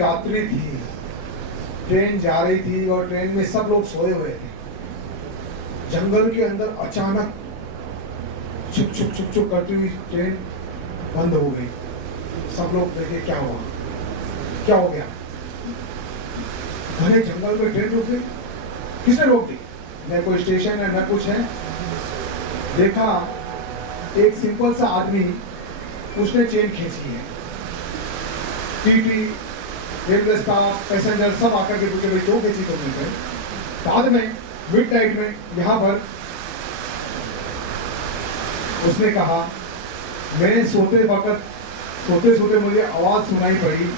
रात्रि थी, ट्रेन जा रही थी और ट्रेन में सब लोग सोए हुए थे। जंगल के अंदर अचानक छुप छुप छुप छुप करती हुई ट्रेन बंद हो गई। सब लोग देखे क्या हुआ, क्या हो गया। घने जंगल में ट्रेन रुक गई। किसने रोक दी? न कोई स्टेशन है न कुछ है। देखा एक सिंपल सा आदमी, उसने चेन खींची है। टीटी, रेलवे स्टाफ, पैसेंजर सब आकर के पूछे भाई क्यों खींची तुमने ट्रेन? बाद में मिडनाइट में यहाँ पर उसने कहा मैं सोते सोते मुझे आवाज सुनाई पड़ी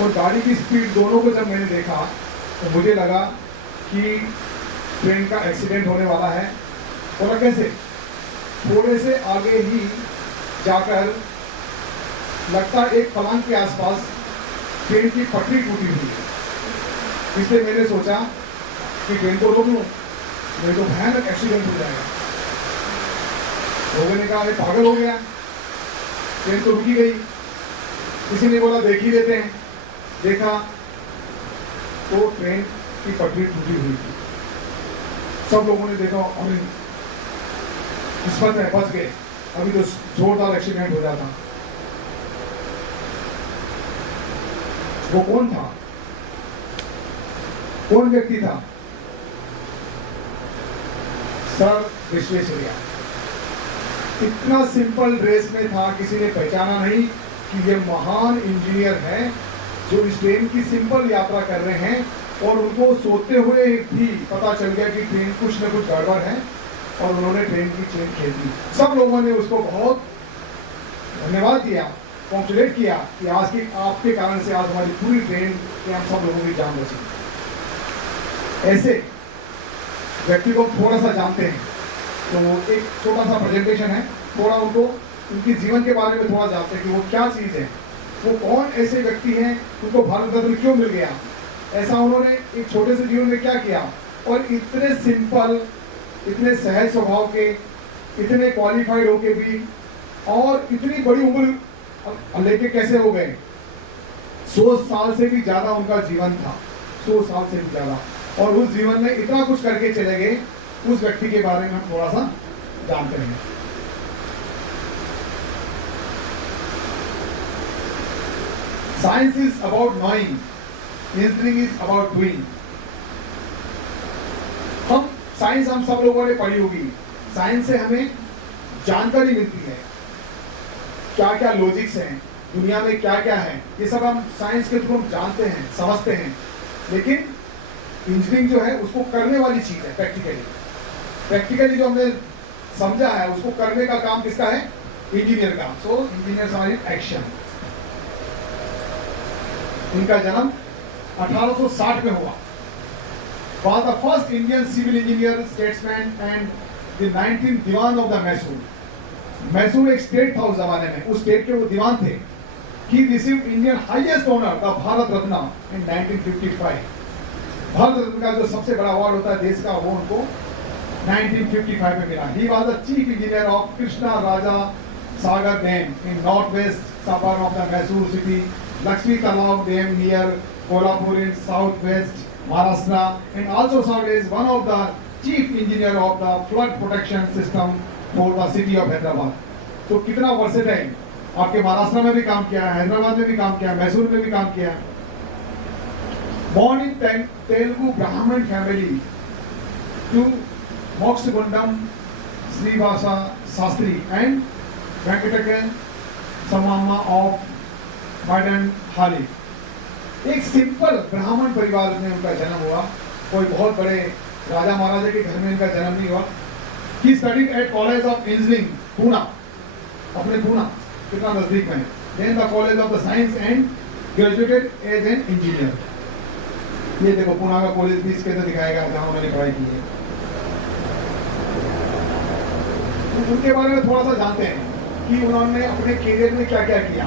और गाड़ी की स्पीड दोनों को जब मैंने देखा तो मुझे लगा कि ट्रेन का एक्सीडेंट होने वाला है। और कैसे थोड़े से आगे ही जाकर लगता एक पलंग के आसपास ट्रेन की पटरी टूटी हुई है। इसलिए मैंने सोचा कि ट्रेन को रोक लूं, नहीं तो भयानक एक्सीडेंट हो जाएगा। लोगों ने कहा ये पागल हो गया, ट्रेन तो रुकी गई। किसी ने बोला देख ही लेते हैं। देखा तो ट्रेन की पटरी टूटी हुई थी। सब लोगों ने देखा अरे किस्मत है बच गए, अभी तो जोरदार एक्सीडेंट हो जाता। वो कौन था? कौन व्यक्ति था? सर विश्वेश्वरैया। इतना सिंपल ड्रेस में था, किसी ने पहचाना नहीं कि ये महान इंजीनियर है जो इस ट्रेन की सिंपल यात्रा कर रहे हैं। और उनको सोते हुए भी पता चल गया कि ट्रेन कुछ न कुछ गड़बड़ है और उन्होंने ट्रेन की चेन खींच दी। सब लोगों ने उसको बहुत धन्यवाद दिया, कॉन्ग्रेचुलेट किया कि आज की आपके कारण से आज हमारी पूरी ट्रेन के हम सब लोगों की जान बची। ऐसे व्यक्ति को थोड़ा सा जानते हैं तो एक छोटा सा प्रेजेंटेशन है, थोड़ा उनको उनके जीवन के बारे में थोड़ा जानते हैं कि वो क्या चीज़ है, वो कौन ऐसे व्यक्ति हैं, उनको भारत रत्न क्यों मिल गया, ऐसा उन्होंने एक छोटे से जीवन में क्या किया और इतने सिंपल, इतने सहज स्वभाव के, इतने क्वालिफाइड होके भी और इतनी बड़ी उम्र लेके कैसे हो गए। 100 साल से भी ज्यादा उनका जीवन था, 100 साल से भी ज्यादा, और उस जीवन में इतना कुछ करके चले गए। उस व्यक्ति के बारे में हम थोड़ा सा जानते हैं। Science is about knowing, engineering is about doing. Science हम सब लोगों ने पढ़ी होगी। साइंस से हमें जानकारी मिलती है, क्या क्या लॉजिक्स हैं, दुनिया में क्या क्या है, ये सब हम साइंस के थ्रू हम जानते हैं, समझते हैं। लेकिन इंजीनियरिंग जो है उसको करने वाली चीज है। प्रैक्टिकली जो हमने समझा है उसको करने का काम किसका है? इंजीनियर का। सो इंजीनियर्स आर इन एक्शन। इनका जन्म 1860 में हुआ। was the first Indian civil engineer, statesman and the 19th Diwan of the Mysore. Mysore एक स्टेट था उस जमाने में, उस स्टेट के वो दीवान थे। He received Indian highest honor, the Bharat Ratna in 1955। Bharat Ratna का जो सबसे बड़ा अवार्ड होता है देश का, वो उनको 1955 में मिला। He was the chief engineer of Krishna Raja Sagar dam in northwest suburb of the Mysore city, Lakshmi Talab dam near Kolhapur in southwest Maharashtra, and also served as one of the chief engineer of the flood protection system for the city of Hyderabad। तो कितना versatile, आपके महाराष्ट्र में भी काम किया, हैदराबाद में भी काम किया, मैसूर में भी काम किया। Born in Telugu Brahmin family to Moksagundam Srivasa Sastri and Venkatakan Samamma of Madan Hali। एक सिंपल ब्राह्मण परिवार में उनका जन्म हुआ, कोई बहुत बड़े राजा महाराजा के घर में इनका जन्म नहीं हुआ। He studied at College of Engineering, Pune, अपने पूना कितना नजदीक में। Then the College of the Science and graduated as an engineer। ये देखो पुणे का कॉलेज भी इसके अंदर दिखाएगा जहाँ उन्होंने पढ़ाई की है। तो उनके बारे में थोड़ा सा जानते हैं कि उन्होंने अपने करियर में क्या क्या किया।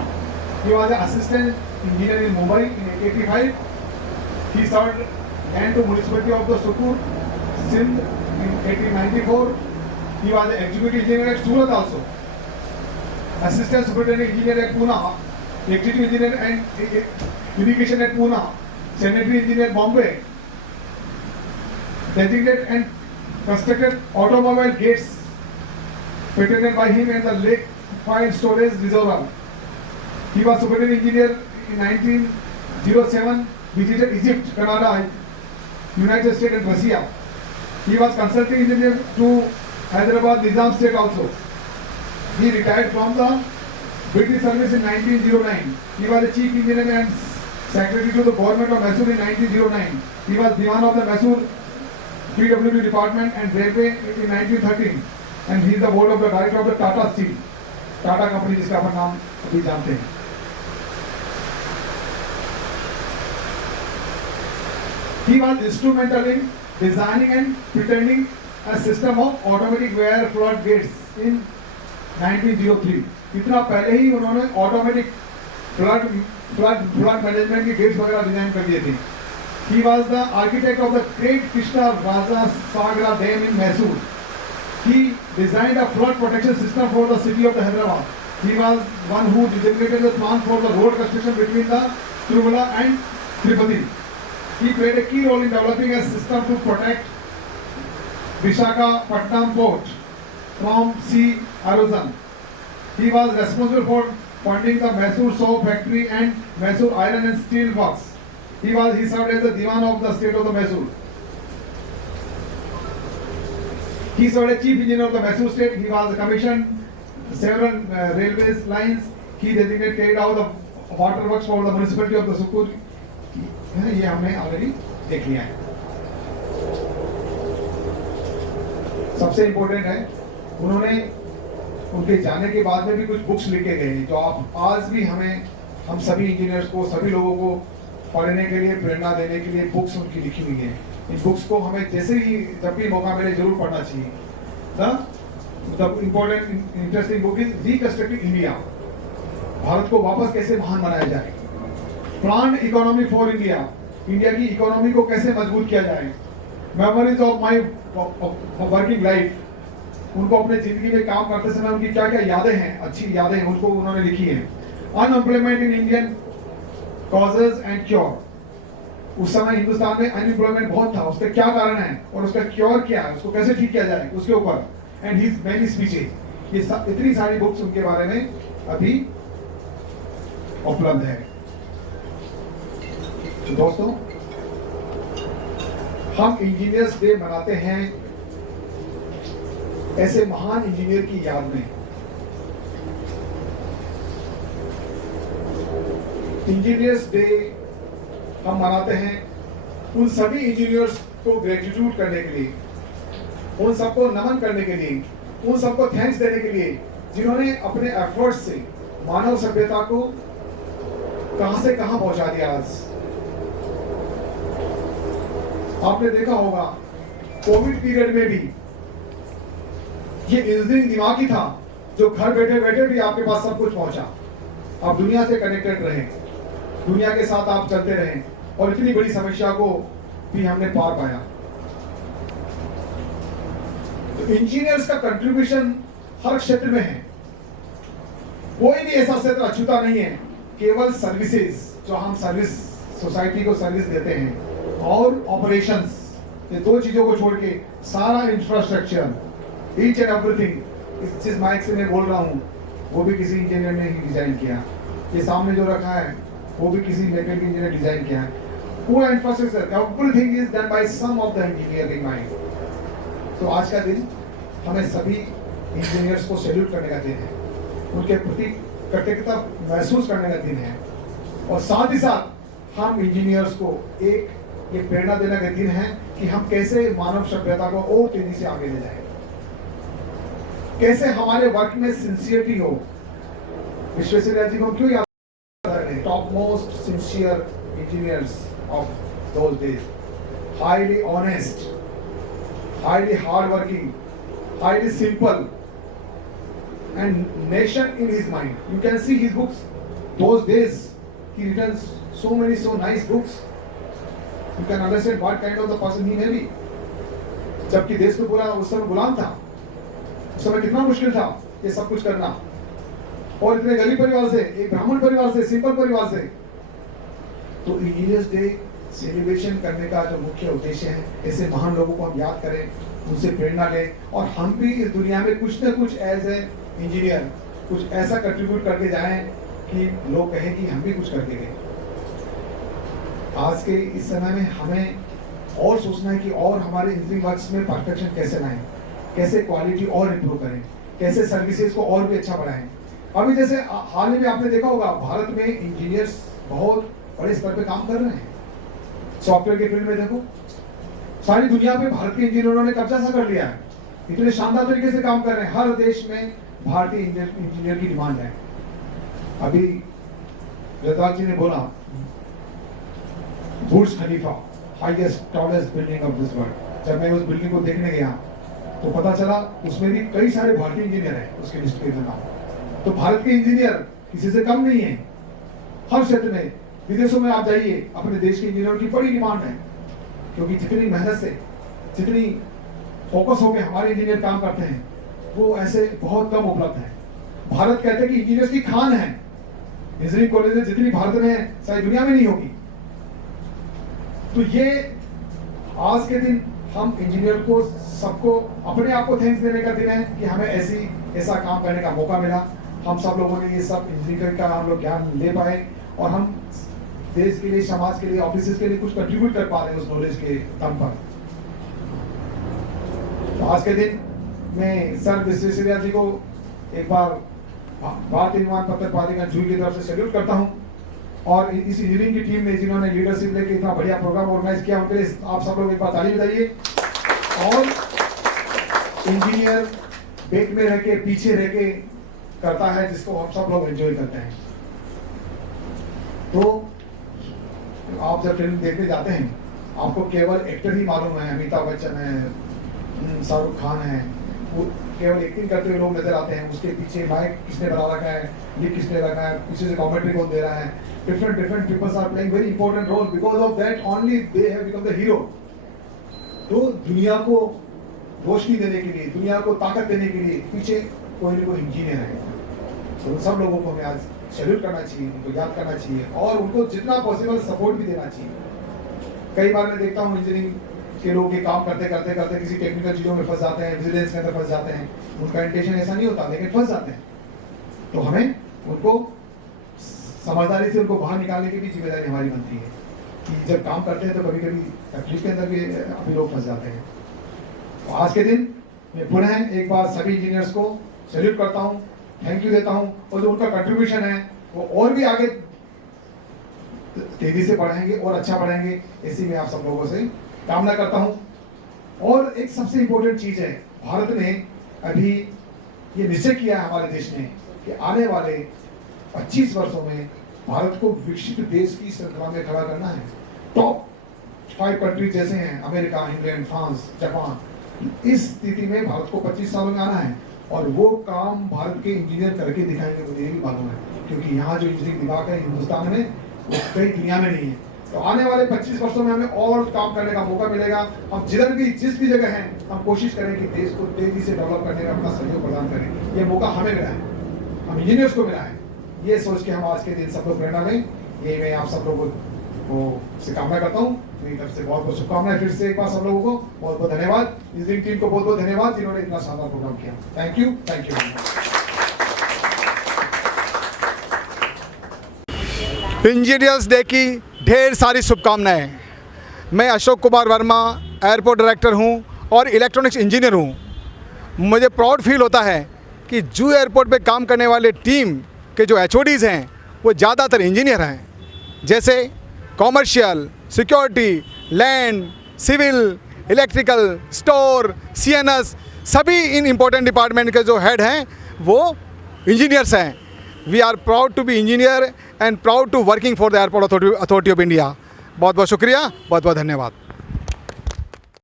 He was an assistant engineer in Mumbai in 1885। He served land to municipality of the Sukur, Sindh in 1894। He was an executive engineer at Surat also, assistant superintendent engineer at Pune executive engineer and irrigation at Pune, sanitary engineer Bombay, designated and constructed automobile gates patented by him and the lake file storage reservoir. He was superintendent engineer in 1907, visited Egypt, Canada, United States and Russia. He was consulting engineer to Hyderabad Nizam State also. He retired from the British service in 1909. He was the chief engineer and secretary to the government of Mysore in 1909. He was Diwan of the Mysore PWD department and railway in 1913. And he is the board of the director of the Tata Steel, Tata company जिसका अपन नाम अभी जानते हैं. He was instrumental in designing and pretending a system of automatic wear flood gates in 1903. इतना पहले ही उन्होंने automatic flood management के gets वगैरह डिजाइन कर दिए थे. He was the architect of the Great Krishna Raja Sagar Dam in Mysore. He designed a flood protection system for the city of Hyderabad. He was one who designated the plan for the road construction between the Tirumala and Tirupati. He played a key role in developing a system to protect Visakhapatnam port from sea erosion. He was responsible for funding the Mysore soap factory and Mysore iron and steel works. He served as the Diwan of the state of the Mysore. He served as chief engineer of the Mysore state. He was commissioned several railways lines. He designated carried out the water works for the municipality of the Sukur. ये हमने already देख लिया है. सबसे important है, उन्होंने उनके जाने के बाद में भी कुछ बुक्स लिखे गए हैं जो आप आज भी हम सभी इंजीनियर्स को, सभी लोगों को पढ़ने के लिए, प्रेरणा देने के लिए बुक्स उनकी लिखी हुई है. इन बुक्स को हमें जैसे ही जब भी मौका मिले जरूर पढ़ना चाहिए. The important interesting book is reconstructing India. Bharat को वापस कैसे महान बनाया जाए. Plan economy for India. India की इकोनॉमी को कैसे मजबूत किया जाए. Memories of my working life. उनको अपने जिंदगी में काम करते समय उनकी क्या क्या यादें हैं, अच्छी यादें हैं, उनको उन्होंने लिखी है. Unemployment in Indian causes and cure. उस समय हिंदुस्तान में अनएम्प्लॉयमेंट बहुत था, उसका क्या कारण है और उसका क्योर क्या है, उसको कैसे ठीक किया जाए, उसके ऊपर. And his many speeches. ये इतनी सारी बुक्स उनके बारे में अभी उपलब्ध है. तो दोस्तों, हम इंजीनियर्स डे मनाते हैं ऐसे महान इंजीनियर की याद में. इंजीनियर्स डे हम मनाते हैं उन सभी इंजीनियर्स को ग्रेटिट्यूड करने के लिए, उन सबको नमन करने के लिए, उन सबको थैंक्स देने के लिए जिन्होंने अपने एफर्ट्स से मानव सभ्यता को कहां से कहां पहुंचा दिया. आज आपने देखा होगा कोविड पीरियड में भी ये इंजीनियरिंग दिमाग ही था जो घर बैठे बैठे भी आपके पास सब कुछ पहुंचा. आप दुनिया से कनेक्टेड रहें, दुनिया के साथ आप चलते रहें और इतनी बड़ी समस्या को भी हमने पार पाया. तो इंजीनियर्स का कंट्रीब्यूशन हर क्षेत्र में है. कोई भी ऐसा क्षेत्र अछूता नहीं है. केवल सर्विसेज, जो हम सर्विस सोसाइटी को सर्विस देते हैं, और ऑपरेशंस, ये दो चीजों को छोड़ के सारा इंफ्रास्ट्रक्चर, ईच एंड एवरीथिंग, जिस माइक से मैं बोल रहा हूँ वो भी किसी इंजीनियर ने ही डिजाइन किया. ये सामने जो रखा है वो भी किसी मैकेनिकल इंजीनियर डिजाइन किया है. पूरा infrastructure, everything is done by some of the engineering mind. तो आज का दिन हमें सभी इंजीनियर्स को सैल्यूट करने का दिन है, उनके प्रति कृतज्ञता महसूस करने का दिन है. और साथ ही साथ हम इंजीनियर्स को एक प्रेरणा देने का दिन है कि हम कैसे मानव सभ्यता को और तेजी से आगे ले जाए, कैसे हमारे वर्क में सिंसियरिटी हो. विश्वेश्वरैया जी को क्यों याद कर रहे हैं? Top most sincere engineers of those days, highly honest, highly hard working, highly simple, and nation in his mind. You can see his books. Those days he written so many so nice books. You can understand what kind of the person he may be. जबकि देश तो पूरा उस समय गुलाम था. उस समय कितना मुश्किल था ये सब कुछ करना. और इतने गरीब परिवार से, एक ब्राह्मण परिवार से, सिंपल परिवार से। तो इंजीनियर्स डे सेलिब्रेशन करने का जो मुख्य उद्देश्य है, ऐसे महान लोगों को हम याद करें, उनसे प्रेरणा लें और हम भी इस दुनिया में कुछ न कुछ एज ए इंजीनियर कुछ ऐसा कंट्रीब्यूट करके जाएं कि लोग कहें कि हम भी कुछ करके गए। आज के इस समय में हमें और सोचना है कि और हमारे इंजीनियरिंग वर्क्स में परफेक्शन कैसे लाएं, कैसे क्वालिटी और इम्प्रूव करें, कैसे सर्विसेज को और भी अच्छा बढ़ाएं। अभी जैसे हाल ही में आपने देखा होगा, भारत में इंजीनियर्स बहुत बड़े स्तर पे काम कर रहे हैं। सॉफ्टवेयर के फील्ड में देखो, सारी दुनिया पे भारत के इंजीनियरों ने कब्जा सा कर लिया है, इतने शानदार तरीके से काम कर रहे हैं। हर देश में भारतीय इंजीनियर की डिमांड है। अभी रजाक जी ने बोला, Burj Khalifa highest tallest building of this world. जब मैं उस बिल्डिंग को देखने गया तो पता चला उसमें भी कई सारे भारतीय इंजीनियर हैं उसके लिस्ट के नाम। तो भारत के इंजीनियर किसी से कम नहीं है। हर क्षेत्र में, विदेशों में आप जाइए, अपने देश के इंजीनियरों की बड़ी डिमांड है, क्योंकि जितनी मेहनत से, जितनी फोकस होकर हमारे इंजीनियर काम करते हैं, वो ऐसे बहुत कम उपलब्ध है। भारत कहते हैं कि इंजीनियर्स की खान है। इंजीनियरिंग कॉलेज जितनी भारत में है सारी दुनिया में नहीं होगी। तो ये आज के दिन हम इंजीनियर को, सबको अपने आप को थैंक्स देने का दिन है कि हमें ऐसा काम करने का मौका मिला। हम सब लोगों ने ये सब इंजीनियरिंग का हम लोग ज्ञान ले पाए और हम देश के लिए, समाज के लिए, ऑफिस के लिए कुछ कंट्रीब्यूट कर पा रहे हैं उस नॉलेज के दम पर। तो आज के दिन मैं सर विश्वेश्वरैया जी को एक बार भारतीय विमान पत्र प्राधिकरण जूही की तरफ से सैल्यूट करता हूं और इस इंजीनियरिंग की टीम ने जिन्होंने लीडरशिप लेके इतना बढ़िया प्रोग्राम ऑर्गेनाइज किया, उनके लिए आप सब लोग एक बार ताली बजाइए। और इंजीनियर बैक में रह के, पीछे रह के करता है जिसको हम सब लोग एंजॉय करते हैं। तो आप जब फिल्म देखने जाते हैं, आपको केवल एक्टर ही मालूम है, अमिताभ बच्चन है, शाहरुख खान है, वो केवल एक्टिंग करते हुए लोग नजर आते हैं। उसके पीछे माइक किसने बना रखा है, लिप किसने रखा है, पीछे से कमेंट्री कौन दे रहा है। Different peoples are playing very important role, because of that only they have become the hero. तो दुनिया को रोशनी देने के लिए, दुनिया को ताकत देने के लिए पीछे कोई ना कोई इंजीनियर है। तो उन सब लोगों को हमें आज सैल्यूट करना चाहिए, उनको याद करना चाहिए और उनको जितना पॉसिबल सपोर्ट भी देना चाहिए। कई बार मैं देखता हूँ इंजीनियरिंग के लोग ये काम करते करते किसी टेक्निकल चीजों में फंस जाते हैं, विजिलेंस के अंदर फंस जाते हैं। उनका इंटेंशन ऐसा नहीं होता, लेकिन फंस जाते हैं। तो हमें उनको समझदारी से उनको बाहर निकालने की भी जिम्मेदारी हमारी बनती है कि जब काम करते हैं तो कभी कभी तकलीफ के अंदर भी अभी लोग फंस जाते हैं। तो आज के दिन मैं पुनः एक बार सभी इंजीनियर्स को सैल्यूट करता हूँ, थैंक यू देता हूँ और जो उनका कंट्रीब्यूशन है वो और भी आगे तेजी से बढ़ाएंगे और अच्छा बढ़ाएंगे, इसी में आप सब लोगों से कामना करता हूं। और एक सबसे इंपॉर्टेंट चीज है, भारत ने अभी ये निश्चय किया है हमारे देश ने कि आने वाले 25 वर्षों में भारत को विकसित देश की श्रृंखला में खड़ा करना है। टॉप 5 कंट्रीज जैसे हैं अमेरिका, इंग्लैंड, फ्रांस, जापान, इस स्थिति में भारत को 25 सालों में आना है और वो काम भारत के इंजीनियर करके दिखाएंगे, मुझे भी मालूम है, क्योंकि यहाँ जो इंजीनियरिंग विभाग है हिंदुस्तान में वो कई दुनिया में नहीं है। तो आने वाले 25 वर्षों में हमें और काम करने का मौका मिलेगा। हम जिस भी जगह हैं, हम कोशिश करें कि देश को तेजी से डेवलप करने में अपना सहयोग प्रदान करें। ये मौका हमें मिला है, हम इंजीनियर्स को मिला है। ये सोच के हम आज के दिन सब लोग प्रेरणा लें, ये मैं आप सब लोगों को से कामना करता हूँ। मेरी तरफ से बहुत बहुत शुभकामनाएं फिर से एक बार सब लोगों को। बहुत बहुत धन्यवाद, इंजीनियरिंग टीम को बहुत बहुत धन्यवाद जिन्होंने इतना शानदार प्रोग्राम किया। Thank you. इंजीनियर्स डे की ढेर सारी शुभकामनाएं। मैं अशोक कुमार वर्मा एयरपोर्ट डायरेक्टर हूं और इलेक्ट्रॉनिक्स इंजीनियर हूं। मुझे प्राउड फील होता है कि जू एयरपोर्ट पे काम करने वाले टीम के जो एचओडीज़ हैं वो ज़्यादातर इंजीनियर हैं, जैसे commercial, security, land, civil, electrical, store, CNS, सभी इन इम्पोर्टेंट डिपार्टमेंट के जो हेड हैं वो इंजीनियर्स हैं। We are proud to be engineer and proud to working for the Airport Authority of India. बहुत बहुत शुक्रिया, बहुत बहुत धन्यवाद।